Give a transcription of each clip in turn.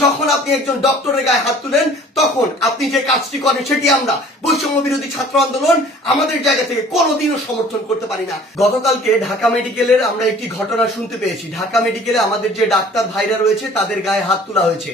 যখন আপনি একজন ডক্টরের গায়ে হাত তুলেন তখন আপনি যে কাজটি করেন সেটি আমরা বৈষম্য বিরোধী ছাত্র আন্দোলন আমাদের জায়গা থেকে কোনোদিনও সমর্থন করতে পারি না। গতকালকে ঢাকা মেডিকেলের আমরা একটি ঘটনা শুনতে পেয়েছি। ঢাকা মেডিকেলে আমাদের যে ডাক্তার ভাইরা রয়েছে তাদের গায়ে হাত তোলা হয়েছে।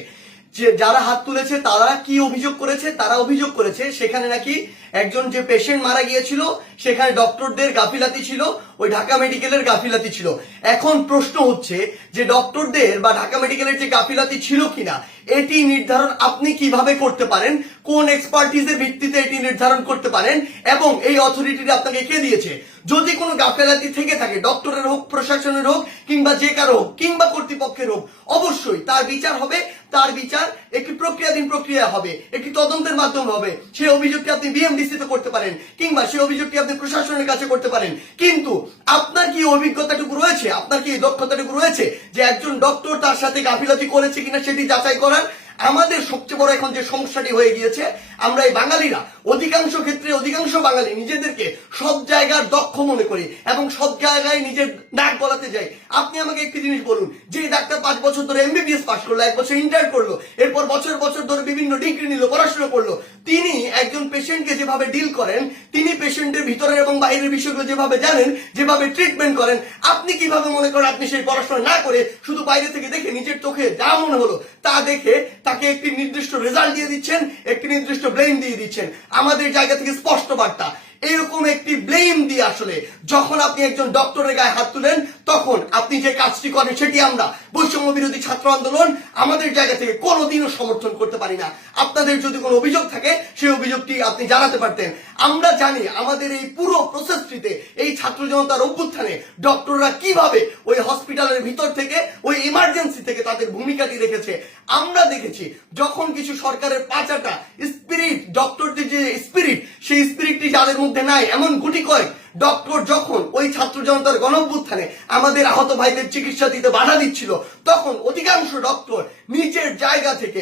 যে যারা হাত তুলেছে তারা কি অভিযোগ করেছে? তারা অভিযোগ করেছে সেখানে নাকি একজন যে পেশেন্ট মারা গিয়েছিল সেখানে ডক্টরদের গাফিলাতি ছিল, ওই ঢাকা মেডিকেলের গাফিলাতি ছিল। এখন প্রশ্ন হচ্ছে যে ডক্টরদের বা ঢাকা মেডিকেলের যে গাফিলাতি ছিল কিনা এটি নির্ধারণ আপনি কিভাবে করতে পারেন, কোন এক্সপার্টিজের ভিত্তিতে এটি নির্ধারণ করতে পারেন এবং এই অথরিটি আপনাকে কে দিয়েছে? যদি কোনো গাফিলাতি থেকে থাকে, ডক্টরের হোক, প্রশাসনের হোক, কিংবা যে কারো হোক, কিংবা কর্তৃপক্ষের হোক, অবশ্যই তার বিচার হবে। তার বিচার একটি প্রক্রিয়াধীন প্রক্রিয়া হবে, একটি তদন্তের মাধ্যমে হবে। সেই অভিযোগটি আপনি বিএমডিসি তে করতে পারেন কিংবা সেই অভিযোগটি আপনি প্রশাসনের কাছে করতে পারেন। কিন্তু আপনার কি অভিজ্ঞতাটুকু রয়েছে, আপনার কি দক্ষতাটুকু রয়েছে যে একজন ডক্টর তার সাথে গাফিলতি করেছে কিনা সেটি যাচাই করার? আমাদের সবচেয়ে বড় এখন যে সমস্যাটি হয়ে গিয়েছে, আমরা এই বাঙালিরা অধিকাংশ ক্ষেত্রে অধিকাংশ বাঙালি নিজেদেরকে সব জায়গার দক্ষ মনে করি এবং সব জায়গায় নিজের নাক গলাতে যাই। আপনি আমাকে একটি জিনিস বলুন, যে ডাক্তার 5 বছর ধরে এমবিবিএস পাস করলো, 1 বছর ইন্টার্ন করলো, এরপর বছর বছর ধরে বিভিন্ন ডিগ্রি নিল, পড়াশোনা করলো, তিনি একজন পেশেন্টকে যেভাবে ডিল করেন, তিনি পেশেন্টের ভিতরের এবং বাইরের বিষয়গুলো যেভাবে জানেন, যেভাবে ট্রিটমেন্ট করেন, আপনি কিভাবে মনে করেন আপনি সেই পড়াশোনা না করে শুধু বাইরে থেকে দেখে নিজের চোখে যা মনে হলো তা দেখে তাকে একটি নির্দিষ্ট রেজাল্ট দিয়ে দিচ্ছেন, একটি নির্দিষ্ট ব্লেম দিয়ে দিচ্ছেন? আমাদের জায়গা থেকে স্পষ্ট বার্তা, এরকম একটি ব্লেম দিয়ে আসলে যখন আপনি একজন ডক্টরের গায়ে হাত তুলেন তখন আপনি যে কাজটি করেন সেটি আমরা বৈষম্য বিরোধী ছাত্র আন্দোলন আমাদের জায়গা থেকে কোনোদিনও সমর্থন করতে পারি না। আপনাদের যদি কোনো অভিযোগ থাকে সেই অভিযোগটি আপনি জানাতে পারতেন। আমরা জানি আমাদের এই পুরো প্রসেসটিতে, এই ছাত্র জনতার অভ্যুত্থানে ডক্টররা কিভাবে ওই হসপিটালের ভিতর থেকে, ওই ইমার্জেন্সি থেকে তাদের ভূমিকাটি রেখেছে। আমরা দেখেছি যখন কিছু সরকারের পাঁচাটা স্পিরিট, ডক্টরদের যে স্পিরিট, সেই স্পিরিটটি যাদের মধ্যে নাই, এমন গুটি কয়েক ডক্টর যখন ওই ছাত্র জনতার গণঅভ্যুত্থানে আমাদের আহত ভাইদের চিকিৎসা দিতে বাধা দিচ্ছিল, তখন অধিকাংশ ডক্টর নিজের জায়গা থেকে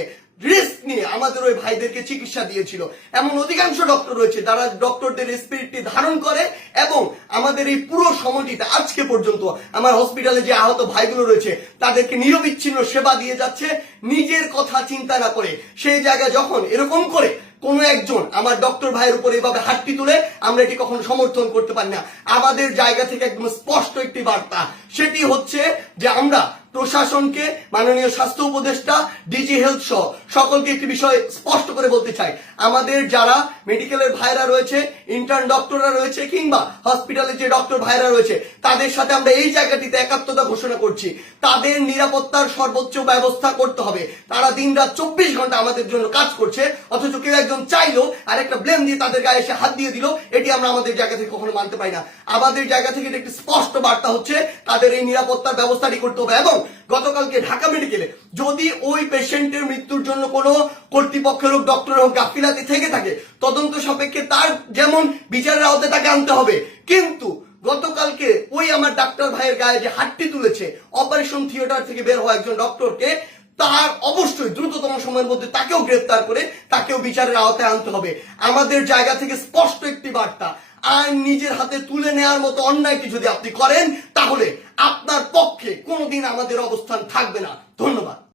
রিস্ক নিয়ে আমাদের ওই ভাইদেরকে চিকিৎসা দিয়েছিল। এমন অধিকাংশ ডক্টর রয়েছে যারা ডক্টরদের স্পিরিটটি ধারণ করে এবং আমাদের এই পুরো সময়টিতে আজকে পর্যন্ত আমার হসপিটালে যে আহত ভাইগুলো রয়েছে তাদেরকে নিরবিচ্ছিন্ন সেবা দিয়ে যাচ্ছে, নিজের কথা চিন্তা না করে। সেই জায়গায় যখন এরকম করে কোন একজন আমার ডক্টর ভাইয়ের উপর এভাবে হাতটি তুলে, আমরা এটি কখনো সমর্থন করতে পারি না। আমাদের জায়গা থেকে একদম স্পষ্ট একটি বার্তা, সেটি হচ্ছে যে আমরা প্রশাসনকে, মাননীয় স্বাস্থ্য উপদেষ্টা, ডিজি হেলথ সহ সকলকে একটি বিষয় স্পষ্ট করে বলতে চাই, আমাদের যারা মেডিকেলের ভাইরা রয়েছে, ইন্টার্ন ডক্টররা রয়েছে, কিংবা হসপিটালের যে ডক্টর ভাইরা রয়েছে, তাদের সাথে আমরা এই জায়গাটিতে একাত্মতা ঘোষণা করছি। তাদের নিরাপত্তার সর্বোচ্চ ব্যবস্থা করতে হবে। তারা দিনরাত 24 ঘন্টা আমাদের জন্য কাজ করছে, অথচ কেউ একজন চাইলো আর একটা ব্লেম দিয়ে তাদের গায়ে এসে হাত দিয়ে দিল, এটি আমরা আমাদের জায়গা থেকে কখনো মানতে পারি না। আমাদের জায়গা থেকে একটি স্পষ্ট বার্তা হচ্ছে তাদের এই নিরাপত্তার ব্যবস্থাটি করতে হবে। এবং গতকালকে ঢাকা মেডিকেলে যদি ওই পেশেন্টের মৃত্যুর জন্য কোনো কর্তৃপক্ষের হোক, ডক্টর হোক গাফিলাতি থেকে থাকে, তদন্ত সাপেক্ষে তার যেমন বিচারের আওতায় তাকে আনতে হবে। কিন্তু গতকালকে ওই আমার ডাক্তার ভাইয়ের গায়ে যে হাতটি তুলেছে, অপারেশন থিয়েটার থেকে বের হওয়া একজন ডক্টরকে, তার অবশ্যই দ্রুততম সময়ের মধ্যে তাকেও গ্রেফতার করে তাকেও বিচারের আওতায় আনতে হবে। আমাদের জায়গা থেকে স্পষ্ট একটি বার্তা, আইন নিজের হাতে তুলে নেওয়ার মতো অন্যায়টি যদি আপনি করেন তাহলে আপনার পক্ষে কোনোদিন আমাদের অবস্থান থাকবে না। ধন্যবাদ।